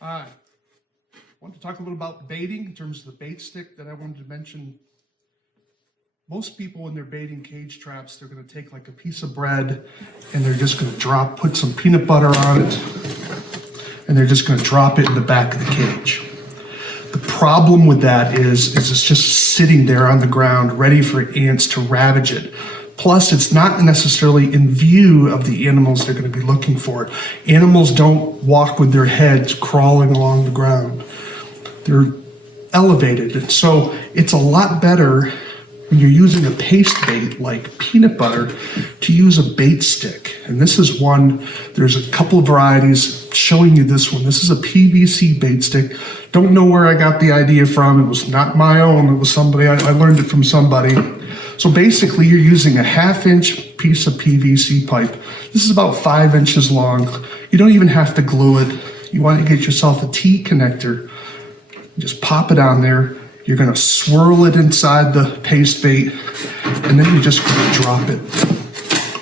Hi. I want to talk a little about baiting in terms of the bait stick that I wanted to mention. Most people in their baiting cage traps, they're going to take like a piece of bread and they're just going to put some peanut butter on it, and they're just going to drop it in the back of the cage. The problem with that is it's just sitting there on the ground ready for ants to ravage it. Plus, it's not necessarily in view of the animals they're going to be looking for. Animals don't walk with their heads crawling along the ground. They're elevated. And so it's a lot better when you're using a paste bait like peanut butter to use a bait stick. And this is one, there's a couple of varieties showing you this one. This is a PVC bait stick. Don't know where I got the idea from. It was not my own. It was somebody, I learned it from somebody. So basically you're using a 1/2 inch piece of PVC pipe. This is about 5 inches long. You don't even have to glue it. You want to get yourself a T connector. Just pop it on there. You're going to swirl it inside the paste bait, and then you're just going to drop it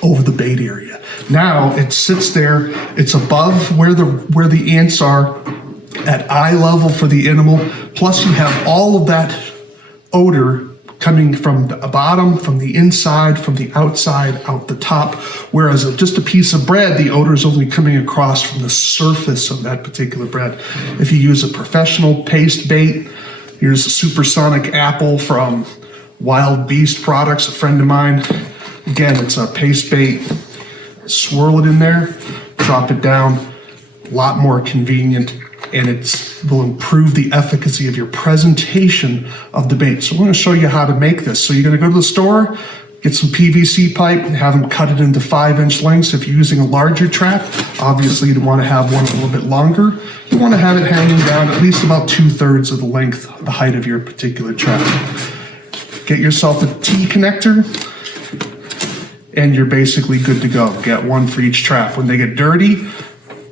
over the bait area. Now it sits there. It's above where the ants are, at eye level for the animal. Plus you have all of that odor coming from the bottom, from the inside, from the outside, out the top. Whereas just a piece of bread, the odor is only coming across from the surface of that particular bread. If you use a professional paste bait, here's a supersonic apple from Wild Beast Products, a friend of mine. Again, it's a paste bait. Swirl it in there, drop it down. A lot more convenient, and it will improve the efficacy of your presentation of the bait. So we're going to show you how to make this. So you're going to go to the store, get some PVC pipe, and have them cut it into 5-inch lengths. If you're using a larger trap, obviously you'd want to have one a little bit longer. You want to have it hanging down at least about 2/3 of the length, the height of your particular trap. Get yourself a T connector, and you're basically good to go. Get one for each trap. When they get dirty,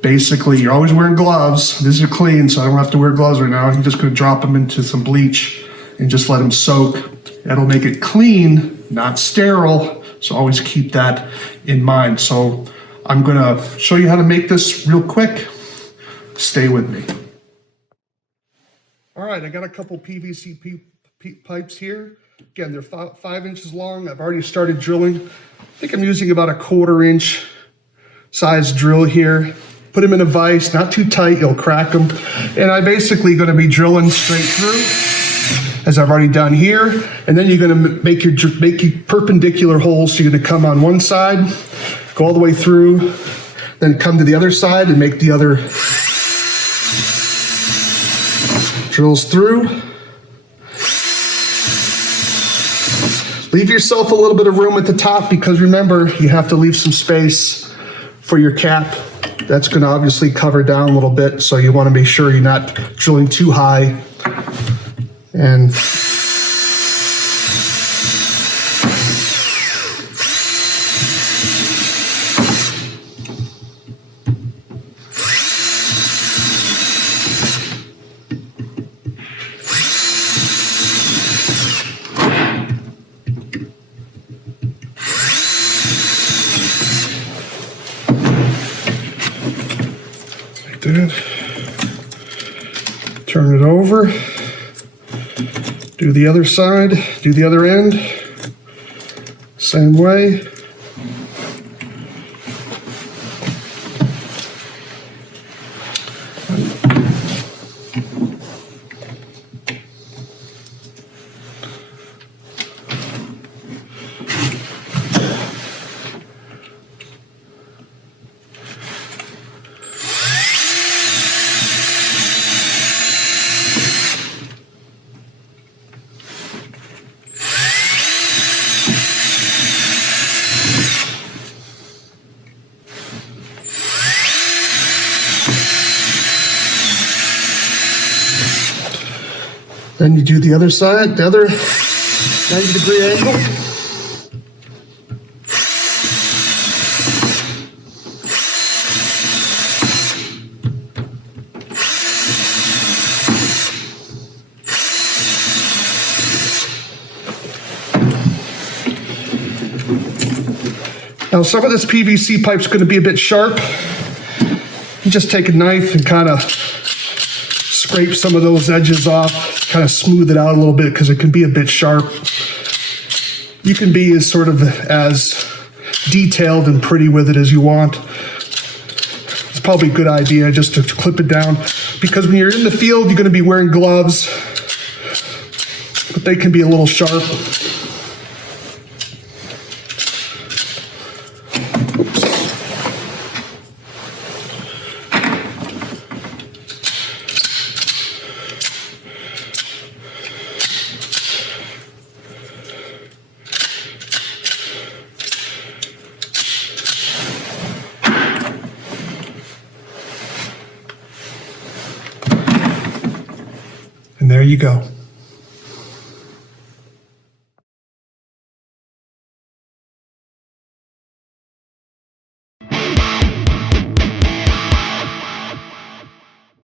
basically, you're always wearing gloves. These are clean, so I don't have to wear gloves right now. You're just going to drop them into some bleach and just let them soak. That'll make it clean, not sterile, so always keep that in mind. So I'm going to show you how to make this real quick. Stay with me. All right, I got a couple PVC pipes here. Again, they're 5 inches long. I've already started drilling. I think I'm using about a 1/4 inch size drill here. Put them in a vise, not too tight, you'll crack them. And I'm basically going to be drilling straight through, as I've already done here. And then you're going to make your perpendicular holes. So you're going to come on one side, go all the way through, then come to the other side and make the other drills through. Leave yourself a little bit of room at the top, because remember, you have to leave some space for your cap. That's going to obviously cover down a little bit, so you want to make sure you're not drilling too high. And turn it over, do the other side, do the other end, same way. Then you do the other side, the other 90-degree angle. Now some of this PVC pipe is going to be a bit sharp. You just take a knife and kind of scrape some of those edges off, kind of smooth it out a little bit because it can be a bit sharp. You can be as sort of as detailed and pretty with it as you want. It's probably a good idea just to clip it down, because when you're in the field, you're going to be wearing gloves, but they can be a little sharp. And there you go.